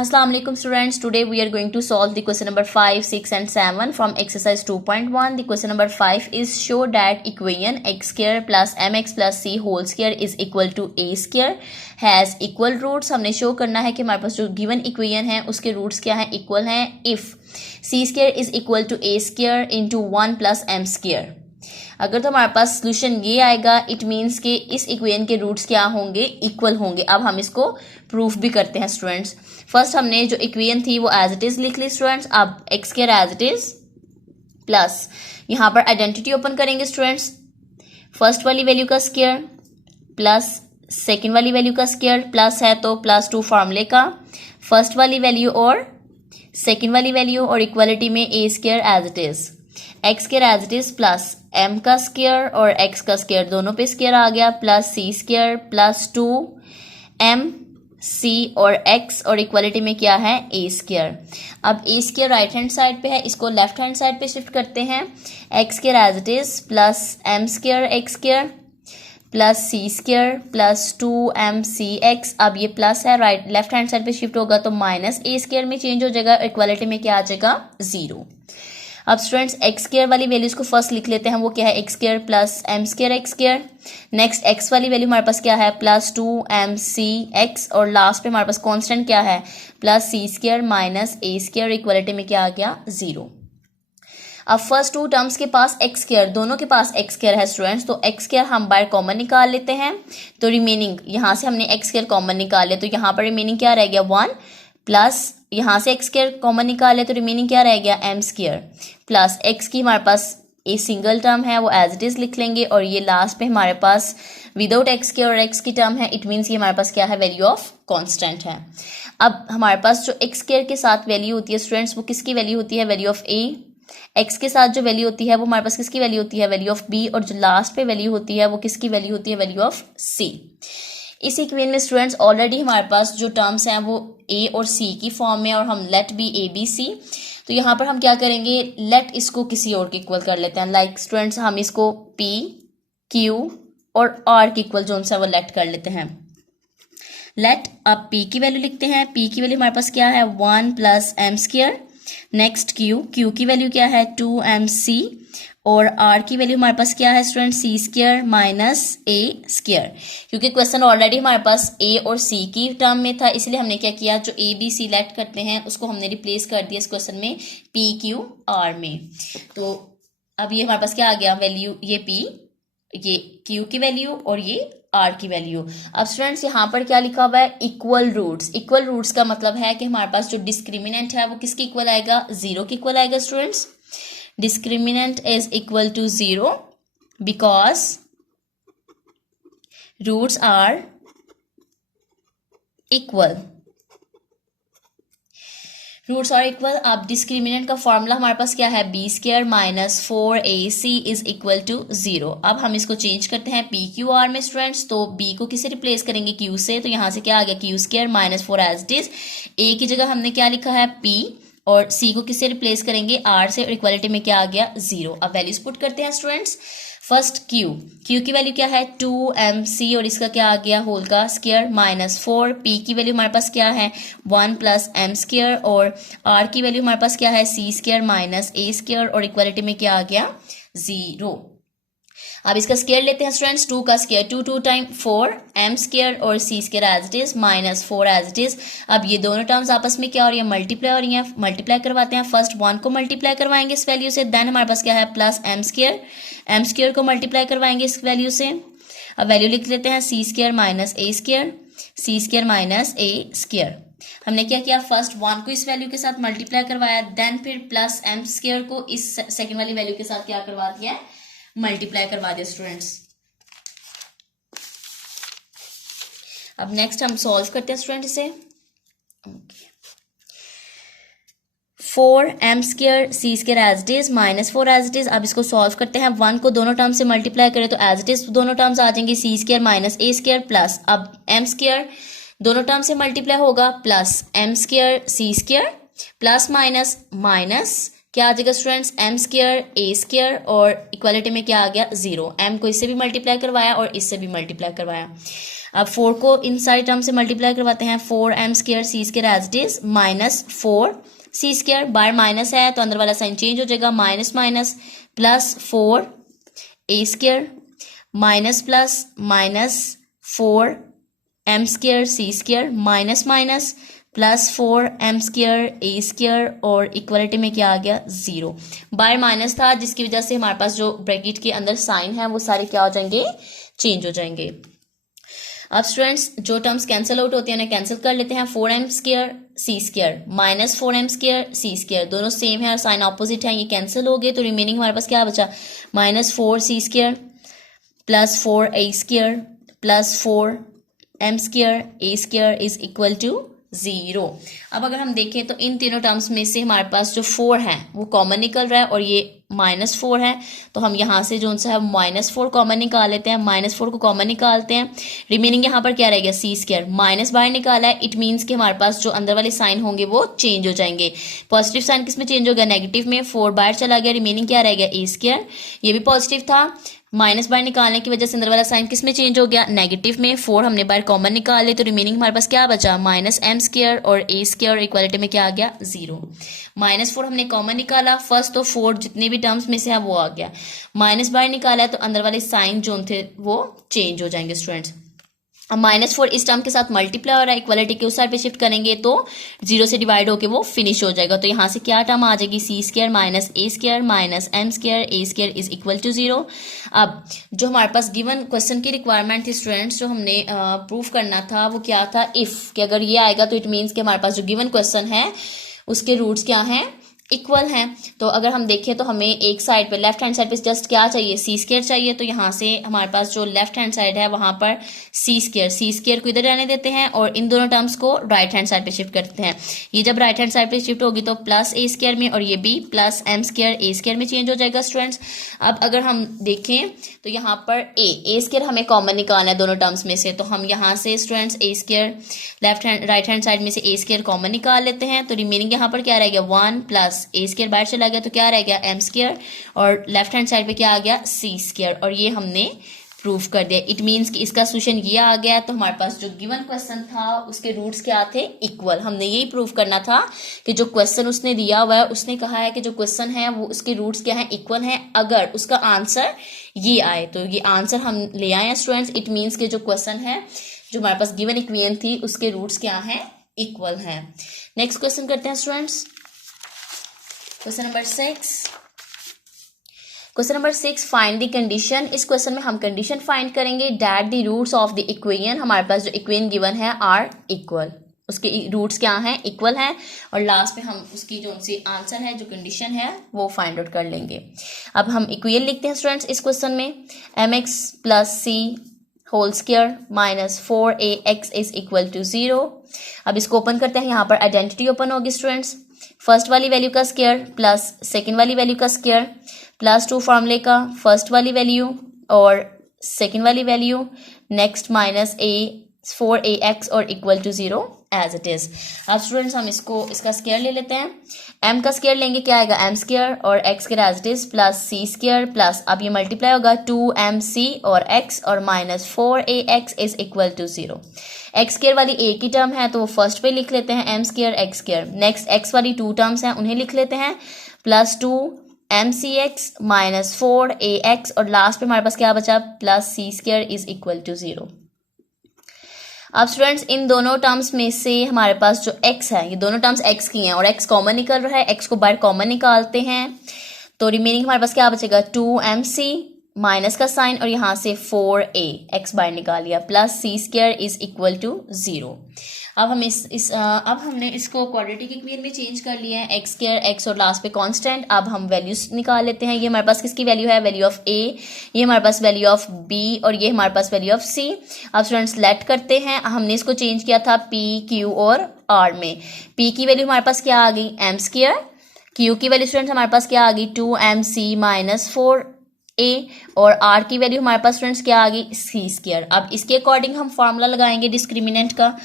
Assalamu alaikum students. Today we are going to solve the question number 5, 6 and 7 from exercise 2.1. The question number 5 is show that equation x square plus mx plus c whole square is equal to a square has equal roots. हमने show करना है कि हमारे पास जो given equation है उसके roots क्या हैं, equal हैं if c square is equal to a square into 1 plus m square. अगर तो हमारे पास सोल्यूशन ये आएगा इट मीन्स कि इस इक्वेशन के रूट्स क्या होंगे, इक्वल होंगे. अब हम इसको प्रूफ भी करते हैं स्टूडेंट्स. फर्स्ट हमने जो इक्वेशन थी वो एज इट इज लिख ली स्टूडेंट्स. अब x square as it is plus यहाँ पर आइडेंटिटी ओपन करेंगे स्टूडेंट्स. फर्स्ट वाली वैल्यू का स्क्वायर प्लस सेकेंड वाली वैल्यू का स्क्वायर प्लस है तो +2 फार्मूले का फर्स्ट वाली वैल्यू और सेकेंड वाली वैल्यू और इक्वालिटी में a square as it is x square as it is plus m का स्क्वायर और x का स्क्वायर दोनों पे स्क्वायर आ गया plus c square plus 2m c और x और इक्वालिटी में क्या है a स्क्वायर. अब a square right hand side पे है, इसको लेफ्ट हैंड साइड पे शिफ्ट करते हैं. x square as it is plus m square x square plus c square plus 2mcx. अब ये प्लस है, राइट लेफ्ट हैंड साइड पे शिफ्ट होगा तो माइनस a स्क्वायर में चेंज हो जाएगा, इक्वालिटी में क्या आ जाएगा 0. अब स्टूडेंट्स एक्स स्क्वायर वाली वैल्यूज को फर्स्ट लिख लेते हैं. वो क्या है x square plus m square x square. Next x वाली वैल्यू हमारे पास क्या है +2mcx और लास्ट पे हमारे पास कांस्टेंट क्या है plus c square minus a square, equality में क्या आ गया 0. अब फर्स्ट टू टर्म्स के पास एक्स स्क्वायर, दोनों के पास एक्स स्क्वायर है स्टूडेंट्स, तो एक्स स्क्वायर हम बाहर कॉमन निकाल लेते हैं. तो रिमेनिंग यहाँ से हमने एक्स स्क्वायर कॉमन निकाल लिया तो यहाँ पर रिमेनिंग क्या रह गया 1 प्लस यहाँ से एक्स स्क्वायर कॉमन निकाले तो रिमेनिंग क्या रह गया m स्क्वायर प्लस x की हमारे पास ए सिंगल टर्म है वो एज इट इज लिख लेंगे और ये लास्ट पे हमारे पास विदाउट x स्क्वायर और x की टर्म है. इट मीन्स ये हमारे पास क्या है वैल्यू ऑफ कांस्टेंट है. अब हमारे पास जो x स्क्वायर के साथ वैल्यू होती है स्टूडेंट्स वो किसकी वैल्यू होती है वैल्यू ऑफ a. x के साथ जो वैल्यू होती है वो हमारे पास किसकी वैल्यू होती है वैल्यू ऑफ b और जो लास्ट पे वैल्यू होती है वो किसकी वैल्यू होती है वैल्यू ऑफ c. इस इक्वेशन में स्टूडेंट्स ऑलरेडी हमारे पास जो टर्म्स हैं वो a और c की फॉर्म में और हम let be a b c. तो यहाँ पर हम क्या करेंगे लेट इसको किसी और के इक्वल कर लेते हैं. लाइक स्टूडेंट्स हम इसको p q और r के इक्वल जो है वो लेट कर लेते हैं. लेट अब p की वैल्यू लिखते हैं. p की वैल्यू हमारे पास क्या है 1 plus m square. Next q की वैल्यू क्या है 2mc और r की वैल्यू हमारे पास क्या है student c square minus a square. क्योंकि क्वेश्चन ऑलरेडी हमारे पास a और c की टर्म में था इसलिए हमने क्या किया जो a b c लेट करते हैं उसको हमने रिप्लेस कर दिया इस क्वेश्चन में p q r में. तो अब ये हमारे पास क्या आ गया वैल्यू ये p ये q की वैल्यू और ये r की वैल्यू. अब स्टूडेंट्स यहाँ पर क्या लिखा हुआ है इक्वल रूट्स. इक्वल रूट्स का मतलब है कि हमारे पास जो डिस्क्रिमिनेंट है वो किसके इक्वल आएगा 0 के इक्वल आएगा students. Discriminant is equal to 0 because roots are equal. Roots are equal. अब डिस्क्रिमिनेंट का फॉर्मूला हमारे पास क्या है b square minus 4ac is equal to 0. अब हम इसको चेंज करते हैं p q r में स्टूडेंट्स. तो b को किसे रिप्लेस करेंगे q से तो यहाँ से क्या आ गया q square minus 4 as it is. a की जगह हमने क्या लिखा है p और c को किससे रिप्लेस करेंगे r से और इक्वालिटी में क्या आ गया 0. अब वैल्यूज पुट करते हैं स्टूडेंट्स. फर्स्ट q की वैल्यू क्या है 2mc और इसका क्या आ गया होल का स्क्वायर माइनस 4. p की वैल्यू हमारे पास क्या है 1 प्लस m स्क्वायर और r की वैल्यू हमारे पास क्या है c square minus a square और इक्वालिटी में क्या आ गया 0. अब इसका स्क्वायर लेते हैं स्टूडेंट्स. 2 का स्क्वायर 2 टाइम 4 m स्क्वायर और c square as it is minus 4 as it is. अब ये दोनों टर्म्स आपस में क्या हो रही है मल्टीप्लाई हो रही हैं. मल्टीप्लाई करवाते हैं. फर्स्ट 1 को मल्टीप्लाई करवाएंगे इस वैल्यू से देन हमारे पास क्या है प्लस m स्क्वायर को मल्टीप्लाई करवाएंगे इस वैल्यू से. अब वैल्यू लिख लेते हैं c square minus a square c square minus a square. हमने क्या किया फर्स्ट 1 को इस वैल्यू के साथ मल्टीप्लाई करवाया देन फिर प्लस m स्क्वायर को इस सेकेंड वाली वैल्यू के साथ क्या करवा दिया मल्टीप्लाई करवा दिया स्टूडेंट्स. अब नेक्स्ट हम सॉल्व करते हैं स्टूडेंट इसे. 4m square c square as it is minus 4 as it is. अब इसको सॉल्व करते हैं. 1 को दोनों टर्म से मल्टीप्लाई करें तो एज इट इज दोनों टर्म्स आ जाएंगे c square minus a square plus अब m स्क्वायर दोनों टर्म से मल्टीप्लाई होगा plus m square c square plus minus minus क्या आ जाएगा students m square a square और इक्वालिटी में क्या आ गया 0. m को इससे भी मल्टीप्लाई करवाया और इससे भी मल्टीप्लाई करवाया. अब 4 को इन सारी टर्म से मल्टीप्लाई करवाते हैं, 4m square c square as it is minus 4c square, बाहर माइनस है तो अंदर वाला साइन चेंज हो जाएगा, minus minus plus 4a square minus plus minus 4m square c square minus minus plus 4m square a square और equality में क्या आ गया 0। बाहर माइनस था जिसकी वजह से हमारे पास जो ब्रैकेट के अंदर साइन है वो सारे क्या हो जाएंगे, चेंज हो जाएंगे। अब स्टूडेंट्स जो टर्म्स कैंसिल आउट होती हैं उन्हें कैंसिल कर लेते हैं, 4m square c square minus 4m square c square दोनों सेम है और साइन ऑपोजिट है, ये कैंसिल हो गए तो रिमेनिंग हमारे पास क्या बचा, minus 4c square plus 4a square plus 4m square a square is equal to 0। अब अगर हम देखें तो इन तीनों टर्म्स में से हमारे पास जो 4 है वो कॉमन निकल रहा है और ये -4 है, तो हम यहाँ से जो सा है -4 कॉमन निकाल लेते हैं, -4 को कॉमन निकालते हैं, रिमेनिंग यहाँ पर क्या रहेगा सी स्क्वायर, माइनस बाहर निकाला है, इट मीन्स कि हमारे पास जो अंदर वाले साइन होंगे वो चेंज हो जाएंगे। पॉजिटिव साइन किस में चेंज हो गया, नेगेटिव में, 4 बाहर चला गया, रिमेनिंग क्या रहेगा ए स्क्वायर, ये भी पॉजिटिव था, माइनस बाहर निकालने की वजह से अंदर वाला साइन किस में चेंज हो गया, नेगेटिव में, 4 हमने बाहर कॉमन निकाले तो रिमेनिंग हमारे पास क्या बचा, -m स्क्वायर और a स्क्वायर इक्वालिटी में क्या आ गया 0। -4 हमने कॉमन निकाला, फर्स्ट तो 4 जितने भी टर्म्स में से है वो आ गया, माइनस बाहर निकाला है तो अंदर वाले साइन जो थे वो चेंज हो जाएंगे स्टूडेंट्स। अब -4 इस टर्म के साथ मल्टीप्लाई हो रहा है, इक्वालिटी के उस साइड पे शिफ्ट करेंगे तो 0 से डिवाइड होके वो फिनिश हो जाएगा, तो यहाँ से क्या टर्म आ जाएगी, c square minus a square minus m square a square is equal to 0। अब जो हमारे पास गिवन क्वेश्चन की रिक्वायरमेंट थी स्टूडेंट्स, जो हमने प्रूफ करना था वो क्या था, इफ कि अगर ये आएगा तो इट मीन्स कि हमारे पास जो गिवन क्वेश्चन है उसके रूट्स क्या हैं, इक्वल हैं। तो अगर हम देखें तो हमें एक साइड पे लेफ्ट हैंड साइड पे जस्ट क्या चाहिए, सी स्क्वायर चाहिए, तो यहाँ से हमारे पास जो लेफ्ट हैंड साइड है वहां पर सी स्क्वायर को इधर रहने देते हैं और इन दोनों टर्म्स को राइट हैंड साइड पे शिफ्ट करते हैं। ये जब राइट हैंड साइड पे शिफ्ट होगी तो प्लस a स्क्वायर में और ये भी plus m square a square में चेंज हो जाएगा स्टूडेंट्स। अब अगर हम देखें तो यहाँ पर a स्क्वायर हमें कॉमन निकालना है दोनों टर्म्स में से, तो हम यहाँ से students a square right hand side में से a स्क्वायर कॉमन निकाल लेते हैं, तो रिमेनिंग यहाँ पर क्या रहेगा 1 प्लस a स्क्वायर बाहर चला गया तो क्या रह गया m स्क्वायर और लेफ्ट हैंड साइड पे क्या आ गया c स्क्वायर, और ये हमने प्रूफ कर दिया। इट मीन्स कि इसका सोल्यूशन ये आ गया, तो हमारे पास जो गिवन क्वेश्चन था उसके रूट्स क्या थे, इक्वल। हमने यही प्रूफ करना था कि जो क्वेश्चन उसने दिया हुआ है उसने कहा है कि जो क्वेश्चन है वो उसके रूट्स क्या है, इक्वल है। अगर उसका आंसर ये आए तो ये आंसर हम ले आए हैं स्टूडेंट्स, इट मीन्स कि जो क्वेश्चन है जो हमारे पास गिवन इक्वेशन थी उसके रूट्स क्या है, इक्वल है। नेक्स्ट क्वेश्चन करते हैं students, question number 6। Question number 6, find the condition. इस क्वेश्चन में हम कंडीशन फाइंड करेंगे that the roots of the equation, हमारे पास जो इक्वेशन गिवन है आर इक्वल, उसके रूट्स क्या हैं, इक्वल हैं, और लास्ट में हम उसकी जो सी आंसर है जो कंडीशन है वो फाइंड आउट कर लेंगे। अब हम इक्वेशन लिखते हैं स्टूडेंट्स इस क्वेश्चन में, mx plus c whole square minus 4ax is equal to 0। अब इसको ओपन करते हैं, यहाँ पर आइडेंटिटी ओपन होगी स्टूडेंट्स, फर्स्ट वाली वैल्यू का स्क्वायर प्लस सेकंड वाली वैल्यू का स्क्वायर प्लस 2 फॉर्मूले का फर्स्ट वाली वैल्यू और सेकंड वाली वैल्यू, नेक्स्ट माइनस 4ax और equal to 0 as it is. अब स्टूडेंट्स हम इसका स्क्वायर ले लेते हैं, m का स्क्वायर लेंगे क्या आएगा m स्क्वायर और x square as it is plus c square plus अब ये मल्टीप्लाई होगा 2mc और x और minus 4ax is equal to 0। x square वाली a की टर्म है तो वो फर्स्ट पे लिख लेते हैं m square x square, next x वाली 2 टर्म्स हैं उन्हें लिख लेते हैं प्लस 2mcx माइनस 4ax और लास्ट पे हमारे पास क्या बचा plus c square is equal to 0। अब स्टूडेंट्स इन दोनों टर्म्स में से हमारे पास जो x है ये दोनों टर्म्स x की हैं और x कॉमन निकल रहा है, x को बाहर कॉमन निकालते हैं तो रिमेनिंग हमारे पास क्या बचेगा 2mc माइनस का साइन और यहाँ से 4a x बाहर निकाल लिया plus c square is equal to 0। अब हम अब हमने इसको क्वाड्रेटिक इक्वेशन में चेंज कर लिया है, x स्क्वायर x और लास्ट पे कांस्टेंट। अब हम वैल्यूज निकाल लेते हैं, ये हमारे पास किसकी वैल्यू है, वैल्यू ऑफ a, ये हमारे पास वैल्यू ऑफ b और ये हमारे पास वैल्यू ऑफ c। अब स्टूडेंट्स लेट करते हैं, हमने इसको चेंज किया था p q और r में, p की वैल्यू हमारे पास क्या आ गई m स्क्वायर, q की वैल्यू स्टूडेंट्स हमारे पास क्या आ गई 2mc माइनस 4a और r की वैल्यू हमारे पास स्टूडेंट्स क्या आ गई c स्क्वायर। अब इसके अकॉर्डिंग हम फॉर्मूला लगाएंगे डिस्क्रिमिनेंट का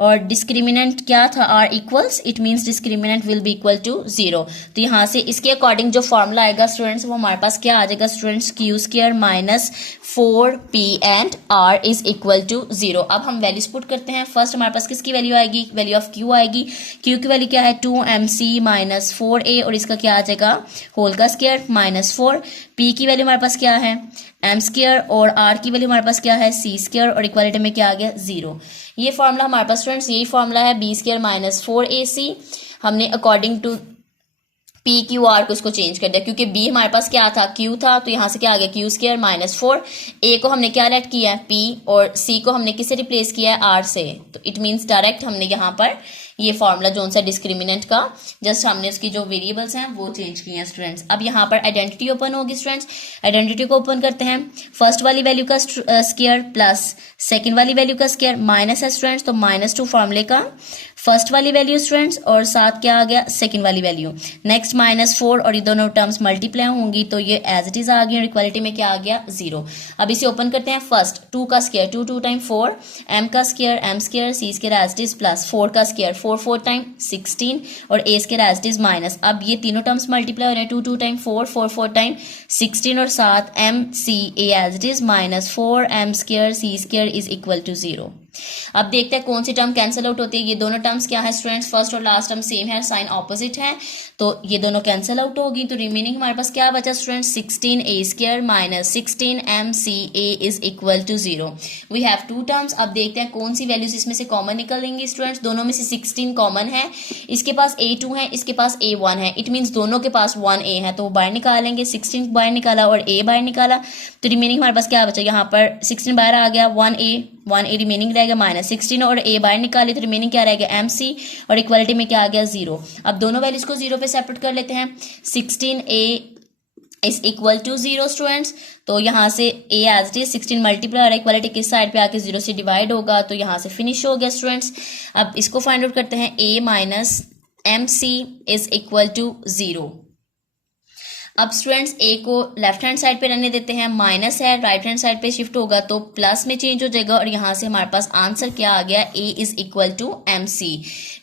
और डिस्क्रिमिनेंट क्या था, are equals, it means discriminant will be equal to 0। तो यहाँ से इसके अकॉर्डिंग जो फॉर्मूला आएगा स्टूडेंट्स वो हमारे पास क्या आ जाएगा students, q square minus 4p and r is equal to 0। अब हम वैल्यूज पुट करते हैं। फर्स्ट हमारे पास किसकी वैल्यू आएगी, वैल्यू ऑफ q आएगी। q की वैल्यू क्या है 2mc माइनस 4a और इसका क्या आ जाएगा होल का स्क्वायर माइनस 4। p की वैल्यू हमारे पास क्या है m स्क्वायर और r की वैल्यू हमारे पास क्या है c स्क्वायर और इक्वालिटी में क्या आ गया 0। ये फॉर्मूला हमारे पास स्टूडेंट्स यही फॉर्मूला है b स्क्वायर माइनस 4ac। हमने according to p q r को इसको चेंज कर दिया क्योंकि बी हमारे पास क्या था क्यू था, तो यहाँ से क्या आ गया क्यू स्क्वायर माइनस 4। ए को हमने क्या लेट किया है पी और सी को हमने किससे रिप्लेस किया है आर से। तो इट मीन्स डायरेक्ट हमने यहाँ पर ये फॉर्मूला जो सा डिस्क्रिमिनेंट का जस्ट हमने उसकी जो वेरिएबल्स हैं वो चेंज किए हैं स्टूडेंट्स। अब यहाँ पर आइडेंटिटी ओपन होगी स्टूडेंट्स। आइडेंटिटी को ओपन करते हैं। फर्स्ट वाली वैल्यू का स्क्वायर प्लस सेकंड वाली वैल्यू का स्क्वायर माइनस है स्टूडेंट्स, तो -2 फॉर्मूले का फर्स्ट वाली वैल्यू स्टूडेंट्स और साथ क्या आ गया सेकंड वाली वैल्यू। नेक्स्ट -4 और ये दोनों टर्म्स मल्टीप्लाई होंगी तो ये एज इट इज आ गई और इक्वालिटी में क्या आ गया 0। अब इसे ओपन करते हैं। फर्स्ट 2 का स्क्वायर 2 2 टाइम 4, m का square m square, c square as it is plus 4 का स्क्वायर 4 4 टाइम 16 और a square as it is minus. अब ये तीनों टर्म्स मल्टीप्लाई हो रहे हैं 2 2 टाइम 4 4 4 टाइम 16 और साथ m c a as it is minus 4 m square c square is equal to 0। अब देखते हैं कौन सी टर्म कैंसिल आउट होती है। ये दोनों टर्म्स क्या है स्टूडेंट्स, फर्स्ट और लास्ट टर्म सेम है, साइन ऑपोजिट है, तो ये दोनों कैंसिल आउट होगी। तो रिमेनिंग हमारे पास क्या बचा students 16a square minus 16mca is equal to 0। We have two terms. अब देखते हैं कौन सी वैल्यूज इसमें से कॉमन निकलेंगी स्टूडेंट्स। दोनों में से 16 कॉमन है, इसके पास a2 है, इसके पास a1 है, इट मीन्स दोनों के पास 1a है, तो वो बाहर निकालेंगे। 16 बाहर निकाला और a बाहर निकाला तो रिमेनिंग हमारे पास क्या बचा, यहाँ पर 16 बाहर आ गया 1a रिमेनिंग रहेगा माइनस 16 और a बाहर निकाले तो रिमेनिंग क्या रहेगा mc और इक्वालिटी में क्या आ गया 0। अब दोनों वैल्यूज को 0 पे सेपरेट कर लेते हैं। 16a is equal to 0 students, तो यहाँ से a as it is 16 multiply और इक्वालिटी किस साइड पे आके 0 से डिवाइड होगा, तो यहाँ से फिनिश हो गया स्टूडेंट्स। अब इसको फाइंड आउट करते हैं। a minus mc is equal to 0। अब स्टूडेंट्स a को लेफ्ट हैंड साइड पे रहने देते हैं, माइनस है राइट हैंड साइड पे शिफ्ट होगा तो प्लस में चेंज हो जाएगा और यहाँ से हमारे पास आंसर क्या आ गया a is equal to mc।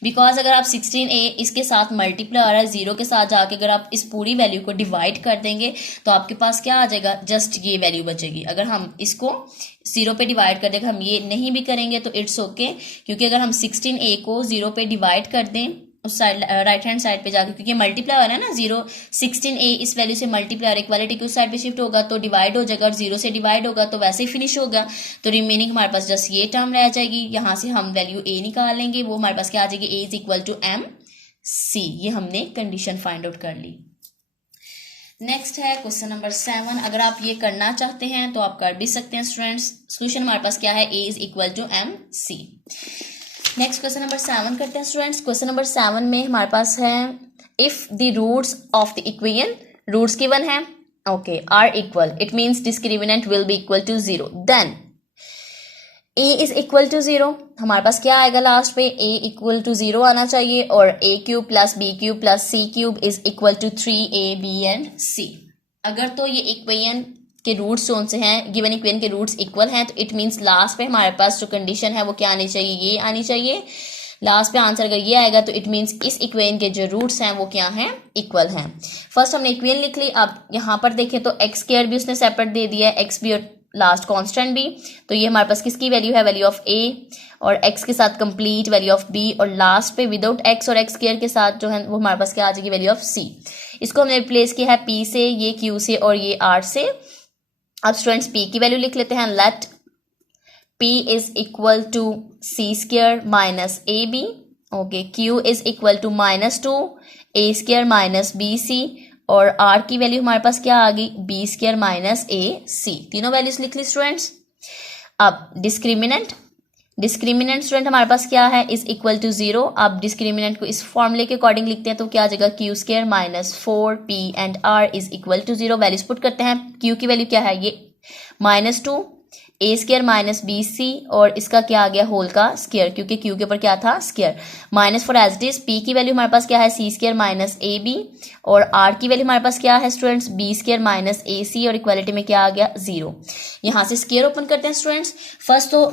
Because अगर आप 16a इसके साथ मल्टीप्लाई आ रहा है 0 के साथ जाके अगर आप इस पूरी वैल्यू को डिवाइड कर देंगे तो आपके पास क्या आ जाएगा, जस्ट ये वैल्यू बचेगी। अगर हम इसको 0 पे डिवाइड कर देंगे, हम ये नहीं भी करेंगे तो इट्स ओके, क्योंकि अगर हम 16a को 0 पे डिवाइड कर दें उस साइड राइट हैंड साइड पे जाके, क्योंकि मल्टीप्लाई हो रहा है ना 0 16a इस वैल्यू से मल्टीप्लाई और इक्वालिटी की उस साइड पे शिफ्ट होगा तो डिवाइड हो जाएगा और 0 से डिवाइड होगा तो वैसे ही फिनिश होगा। तो रिमेनिंग हमारे पास जस्ट ये टर्म रह जाएगी। यहाँ से हम वैल्यू a निकालेंगे, वो हमारे पास क्या आ जाएगी a is equal to mc। ये हमने कंडीशन फाइंड आउट कर ली। नेक्स्ट है क्वेश्चन नंबर 7। अगर आप ये करना चाहते हैं तो आप कर भी सकते हैं स्टूडेंट्स। सोल्यूशन हमारे पास क्या है, a is equal to mc। Next question number 7 करते हैं स्टूडेंट्स। क्वेश्चन नंबर 7 में हमारे पास है if the roots of the equation, roots given है okay are equal, it means discriminant will be equal to 0, then a is equal to 0। हमारे पास क्या आएगा लास्ट पे, a इक्वल टू 0 आना चाहिए और a cube plus b cube plus c cube is equal to 3ab and c। अगर तो ये इक्वेशन के रूट्स कौन से हैं, गिवन इक्वेशन के रूट्स इक्वल हैं, तो इट मींस लास्ट पे हमारे पास जो कंडीशन है वो क्या आनी चाहिए, ये आनी चाहिए। लास्ट पे आंसर अगर ये आएगा तो इट मींस इस इक्वेशन के जो रूट्स हैं वो क्या हैं, इक्वल हैं। फर्स्ट हमने इक्वेशन लिख ली। अब यहाँ पर देखें तो एक्स स्क्वायर भी उसने सेपरेट दे दिया है, एक्स भी और लास्ट कांस्टेंट भी, तो ये हमारे पास किसकी वैल्यू है, वैल्यू ऑफ a और x के साथ कंप्लीट वैल्यू ऑफ b और लास्ट पे विदाउट x और x स्क्वायर के साथ जो है वो हमारे पास क्या आ जाएगी, वैल्यू ऑफ c। इसको हमने रिप्लेस किया है p से, ये q से और ये r से। अब स्टूडेंट्स p की वैल्यू लिख लेते हैं। Let p is equal to c square minus ab, okay q is equal to -2 a square minus bc और r की वैल्यू हमारे पास क्या आ गई, b स्क्वायर माइनस ac। तीनों वैल्यूज लिख ली स्टूडेंट्स। अब डिस्क्रिमिनेंट स्टूडेंट हमारे पास क्या है, इज इक्वल टू 0। अब डिस्क्रिमिनेंट को इस फॉर्मूले के अकॉर्डिंग लिखते हैं तो क्या आ जाएगा, q square minus 4p and r is equal to 0। Values put करते हैं। q की वैल्यू क्या है, ये -2, a square minus b c, और इसका क्या आ गया होल का स्केयर, क्योंकि क्यू के ऊपर क्या था square, minus four as it is p की वैल्यू हमारे पास क्या है c square minus a b, और आर की वैल्यू हमारे पास क्या है students b square minus a c, और इक्वालिटी में क्या आ गया 0। यहाँ से स्केयर ओपन करते हैं स्टूडेंट्स। फर्स्ट तो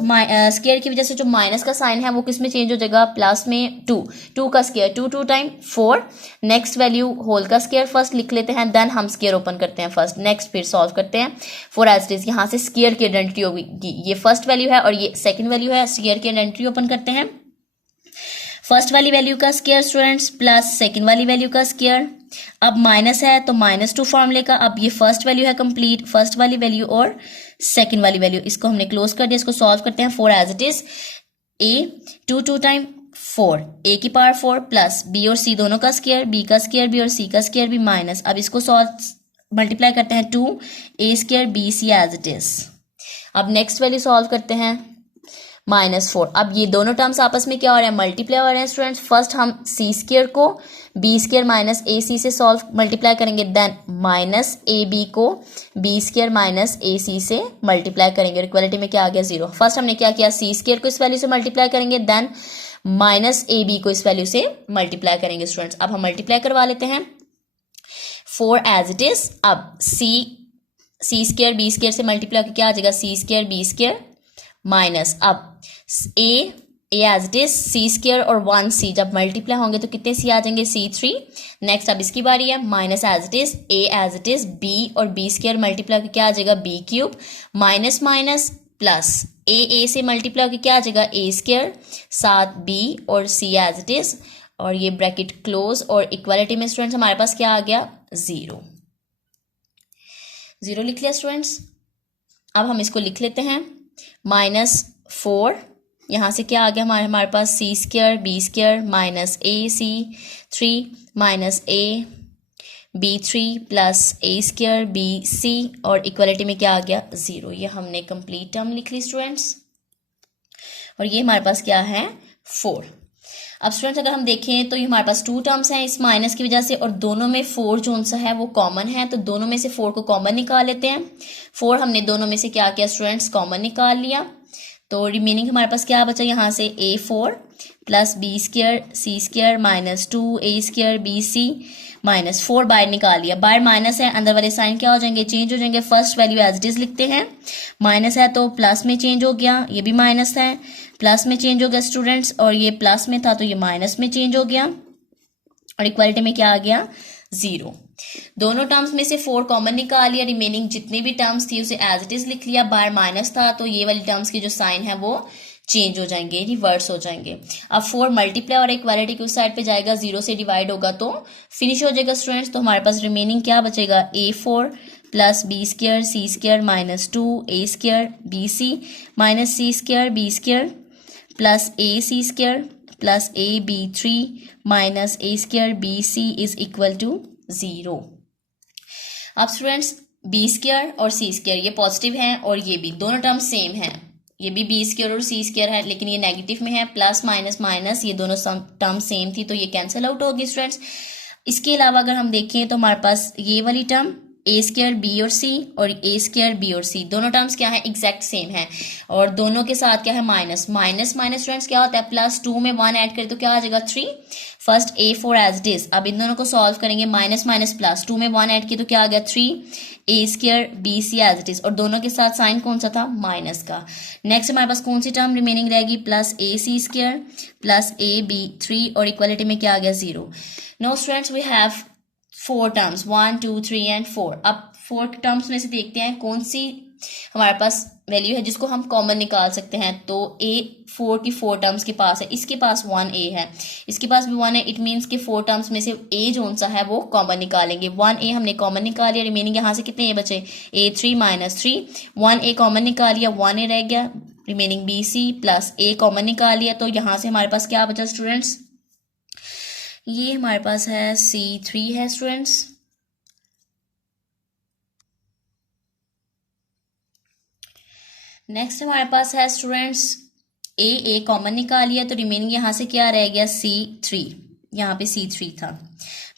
स्केयर की वजह से जो माइनस का साइन है वो किस में चेंज हो जाएगा, प्लस में 2 का square 2 time 4, next value whole का स्केयर फर्स्ट लिख लेते हैं, देन हम स्केयर ओपन करते हैं फर्स्ट, नेक्स्ट फिर सॉल्व करते हैं फॉर एज इट इज। यहाँ से स्केयर की आइडेंटिटी होगी, ये फर्स्ट वैल्यू है और ये सेकंड वैल्यू है, स्केयर की आइडेंटिटी ओपन करते हैं। फर्स्ट वाली वैल्यू का स्केयर स्टूडेंट्स प्लस सेकंड वाली वैल्यू का स्केयर, अब माइनस है तो -2 फॉर्मूले का, अब ये फर्स्ट वैल्यू है कंप्लीट, फर्स्ट वाली वैल्यू और सेकंड वाली वैल्यू, इसको हमने क्लोज कर दिया, इसको सॉल्व करते हैं for as it is. A 2 time 4, a की पावर 4 प्लस बी और सी दोनों का स्केयर, बी का स्केयर भी और सी का स्केयर भी माइनस, अब इसको सॉल्व मल्टीप्लाई करते हैं 2 a square b c as it is. अब नेक्स्ट वैल्यू सॉल्व करते हैं -4, अब ये दोनों टर्म्स आपस में क्या हो रहे हैं मल्टीप्लाई हो रहे हैं स्टूडेंट्स। फर्स्ट हम सी स्केयर को बी स्केयर माइनस ए सी से सॉल्व मल्टीप्लाई करेंगे, देन माइनस ए बी को बी स्केयर माइनस ए सी से मल्टीप्लाई करेंगे, और इक्वालिटी में क्या आ गया 0। फर्स्ट हमने क्या किया सी स्केयर को इस वैल्यू से मल्टीप्लाई करेंगे, देन माइनस ए बी को इस वैल्यू से मल्टीप्लाई करेंगे स्टूडेंट्स। अब हम मल्टीप्लाई करवा लेते हैं फॉर एज इट इज। अब सी स्केयर बी स्केयर से मल्टीप्लाई करके क्या आ जाएगा c square b square minus, अब a as it is c square और 1 सी जब मल्टीप्लाई होंगे तो कितने सी आ जाएंगे C3। नेक्स्ट अब इसकी बारी है minus as it is a as it is b और बी स्केयर मल्टीप्लाई करके क्या आ जाएगा b cube, minus minus plus a से मल्टीप्लाई करके क्या आ जाएगा ए स्केयर, साथ बी और सी एज इट इज, और ये ब्रैकेट क्लोज, और इक्वालिटी में स्टूडेंट्स हमारे पास क्या आ गया 0 लिख लिया स्टूडेंट्स। अब हम इसको लिख लेते हैं -4, यहाँ से क्या आ गया हमारे पास c square b square minus a c 3 minus a b 3 plus a square b c, और इक्वालिटी में क्या आ गया 0। ये हमने कंप्लीट टर्म लिख ली स्टूडेंट्स, और ये हमारे पास क्या है 4। अब स्टूडेंट्स अगर हम देखें तो ये हमारे पास 2 टर्म्स हैं इस माइनस की वजह से, और दोनों में 4 जो सा है वो कॉमन है, तो दोनों में से 4 को कॉमन निकाल लेते हैं। 4 हमने दोनों में से क्या किया स्टूडेंट्स कॉमन निकाल लिया, तो रिमेनिंग हमारे पास क्या बचा यहाँ से A4 plus b square c square minus 2 a square b c minus 4 बाहर निकाल लिया, बाहर माइनस है अंदर वाले साइन क्या हो जाएंगे चेंज हो जाएंगे। First value as it is लिखते हैं, माइनस है तो प्लस में चेंज हो गया, ये भी माइनस है प्लस में चेंज हो गया स्टूडेंट्स, और ये प्लस में था तो ये माइनस में चेंज हो गया, और इक्वालिटी में क्या आ गया 0। दोनों टर्म्स में से 4 कॉमन निकाल लिया, रिमेनिंग जितनी भी टर्म्स थी उसे एज इट इज लिख लिया, बाहर माइनस था तो ये वाली टर्म्स के जो साइन है वो चेंज हो जाएंगे, रिवर्स हो जाएंगे। अब 4 मल्टीप्लाई और इक्वालिटी की उस साइड पे जाएगा, 0 से डिवाइड होगा तो फिनिश हो जाएगा स्टूडेंट्स। तो हमारे पास रिमेनिंग क्या बचेगा A4 plus b square c square minus 2 a square b c minus c square b square plus a c square plus a b 3 minus a square b c is equal to 0। अब students b square और सी square ये positive हैं, और ये भी दोनों term same हैं, ये भी बी स्केयर और सी स्केयर है, लेकिन ये नेगेटिव में है, प्लस माइनस माइनस ये दोनों टर्म सेम थी तो ये कैंसिल आउट होगी स्टूडेंट्स। इसके अलावा अगर हम देखें तो हमारे पास ये वाली टर्म ए स्केयर बी और सी और ए स्केयर बी और सी दोनों टर्म्स क्या है एग्जैक्ट सेम है, और दोनों के साथ क्या है माइनस माइनस माइनस स्टूडेंट्स क्या होता है प्लस 2 में 1 ऐड करें तो क्या आ जाएगा 3। First A4 as it is, अब इन दोनों को सॉल्व करेंगे माइनस माइनस प्लस 2 में 1 ऐड किया तो क्या आ गया 3 a square b c as it is, और दोनों के साथ साइन कौन सा था माइनस का। नेक्स्ट हमारे पास कौन सी टर्म रिमेनिंग रहेगी plus a c square plus a b 3, और इक्वालिटी में क्या आ गया 0। No students we have 4 terms 1 2 3 and 4। अब 4 टर्म्स में से देखते हैं कौन सी हमारे पास वैल्यू है जिसको हम कॉमन निकाल सकते हैं। तो A4 की 4 टर्म्स के पास है, इसके पास 1A है, इसके पास भी 1 है, इट मीन्स कि 4 टर्म्स में से A जो सा है वो कॉमन निकालेंगे। 1A हमने कॉमन निकाल लिया, रिमेनिंग यहाँ से कितने A बचे A3 माइनस 3, 1A कॉमन निकाल लिया 1A रह गया, remaining BC plus A common निकाल लिया, तो यहाँ से हमारे पास क्या बचा स्टूडेंट्स, ये हमारे पास है C3 है स्टूडेंट्स। नेक्स्ट हमारे पास है स्टूडेंट्स A कॉमन निकाल लिया तो रिमेनिंग यहाँ से क्या रह गया C3, यहाँ पे C3 था,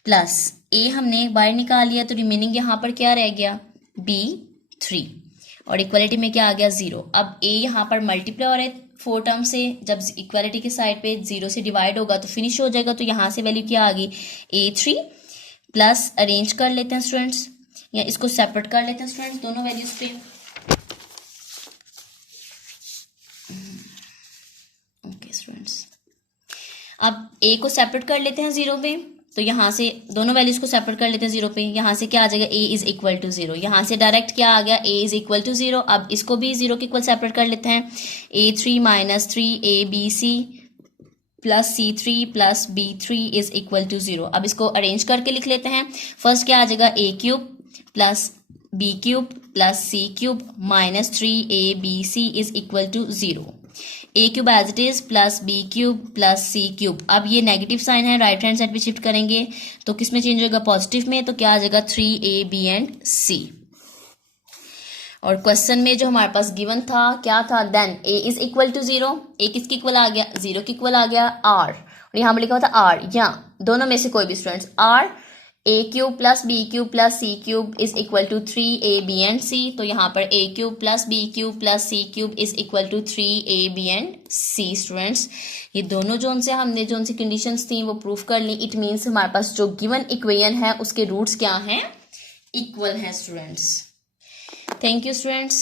प्लस A हमने बाहर निकाल लिया तो रिमेनिंग यहाँ पर क्या रह गया B3, और इक्वालिटी में क्या आ गया 0। अब a यहाँ पर मल्टीप्लाई हो रहा है 4 टर्म से, जब इक्वालिटी के साइड पे 0 से डिवाइड होगा तो फिनिश हो जाएगा, तो यहाँ से वैल्यू क्या आ गई a3 प्लस, अरेंज कर लेते हैं स्टूडेंट्स, या इसको सेपरेट कर लेते हैं स्टूडेंट्स दोनों वैल्यूज पे। ओके स्टूडेंट्स, अब a को सेपरेट कर लेते हैं 0 पे, तो यहाँ से दोनों वैल्यूज को सेपरेट कर लेते हैं 0 पे, यहाँ से क्या आ जाएगा a इज इक्वल टू 0, यहाँ से डायरेक्ट क्या आ गया a इज इक्वल टू 0। अब इसको भी 0 के इक्वल सेपरेट कर लेते हैं, a3 minus 3abc plus c3 plus b3 is equal to 0। अब इसको अरेंज करके लिख लेते हैं। फर्स्ट क्या आ जाएगा a cube plus b cube plus c cube minus 3abc is equal to 0। a cube as it is plus b cube plus c cube. अब ये नेगेटिव साइन है, राइट हैंड साइड पे शिफ्ट करेंगे तो किस में चेंज होगा, positive में, तो क्या आ जाएगा 3a b एंड c। और क्वेश्चन में जो हमारे पास गिवन था क्या था, then a is equal to 0, a किसके इक्वल आ गया, 0 के इक्वल आ गया r, और यहाँ पर लिखा हुआ था r, या दोनों में से कोई भी students, r a cube plus b cube plus c cube is equal to 3ab and c, तो यहाँ पर a cube plus b cube plus c cube is equal to 3ab and c। Students ये दोनों जो उनसे हमने जो उनसी conditions थी वो प्रूफ कर ली। इट मीन्स हमारे पास जो गिवन इक्वेशन है उसके रूट्स क्या हैं, इक्वल हैं स्टूडेंट्स। Thank you students.